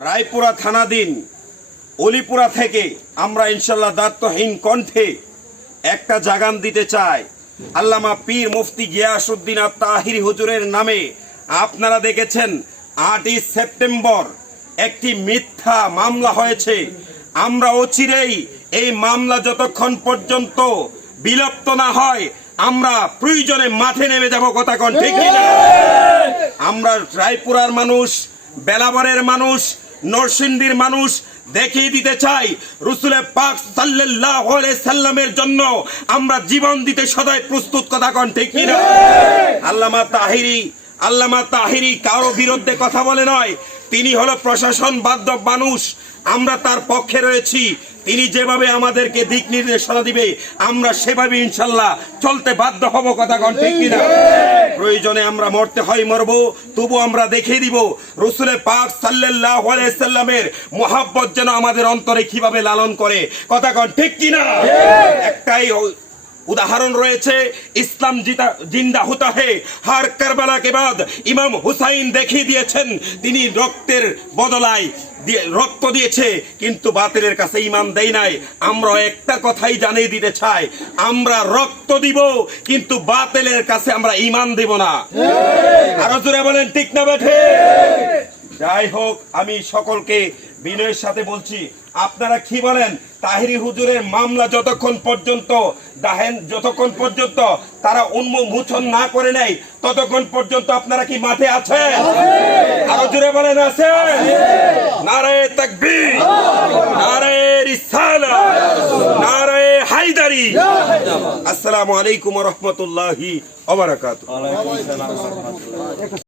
রায়পুরা থানাধীন অলিপুরা থেকে আমরা ইনশাল্লাহ দায়িত্বহীন কণ্ঠে একটা জাগান দিতে চাই আল্লামা পীর মুফতি গিয়াসুদ্দিন তাহিরি হুজুরের নামে আপনারা দেখেছেন, আটই সেপ্টেম্বর একটি মিথ্যা মামলা হয়েছে আমরা অচিরেই এই মামলা যতক্ষণ পর্যন্ত বিলুপ্ত না হয়, আমরা প্রয়োজনে মাঠে নেমে যাব, কথা কন ঠিক? আমরা রায়পুরার মানুষ, বেলাবরের মানুষ নরসিংদীর মানুষ দেখিয়ে দিতে চাই রসুলে পাক সাল্লাল্লাহু আলাইহি সাল্লামের জন্য আমরা জীবন দিতে সদাই প্রস্তুত কথা কন ঠিক না আল্লামা তাহিরি আল্লামা তাহিরি কারও বিরুদ্ধে কথা বলে নয় তিনি হলো প্রশাসন বাধ্য মানুষ আমরা তার পক্ষে রয়েছি তিনি যেভাবে আমাদেরকে দিক নির্দেশনা দিবে আমরা সেভাবে ইনশাল্লাহ চলতে বাধ্য হব কথা কন ঠিক কিনা? প্রয়োজনে আমরা মরতে হয় মরবো তবু আমরা দেখিয়ে দিব রসুলের পাক সাল্লাহ আলাইহি সাল্লামের মোহাব্বত যেন আমাদের অন্তরে কীভাবে লালন করে। কথা কন ঠিক কিনা? একটাই উদাহরণ রয়েছে, ইসলাম জিতা, জিন্দা হতা হে। হার কারবালা কে বাদ ইমাম হুসাইন দেখিয়ে দিয়েছেন, তিনি রক্তের বদলায় দিয়ে- রক্ত দিয়েছে, কিন্তু বাতিলের কাছে ইমান দেই নাই। আমরা একটা কথাই জানিয়ে দিতে চাই, আমরা রক্ত দিব, কিন্তু বাতিলের কাছে আমরা ইমান দেব না। আরও জোরে বলেন, ঠিক না বেঠে? যাই হোক, আমি সকলকে বিনয়ের সাথে বলছি আপনারা কি বলেন? তাহিরি হুজুরের মামলা যতক্ষণ পর্যন্ত দাহেন যতক্ষণ পর্যন্ত তারা উন্মোচন না করে নেয় ততক্ষণ পর্যন্ত আপনারা কি মাঠে আছেন? আরও জোরে বলেন আছেন? নারে তাকবীর নারে রিসালা নারে হায়দারি। আসসালামু আলাইকুম ওয়া রাহমাতুল্লাহি ওয়া বারাকাতুহু।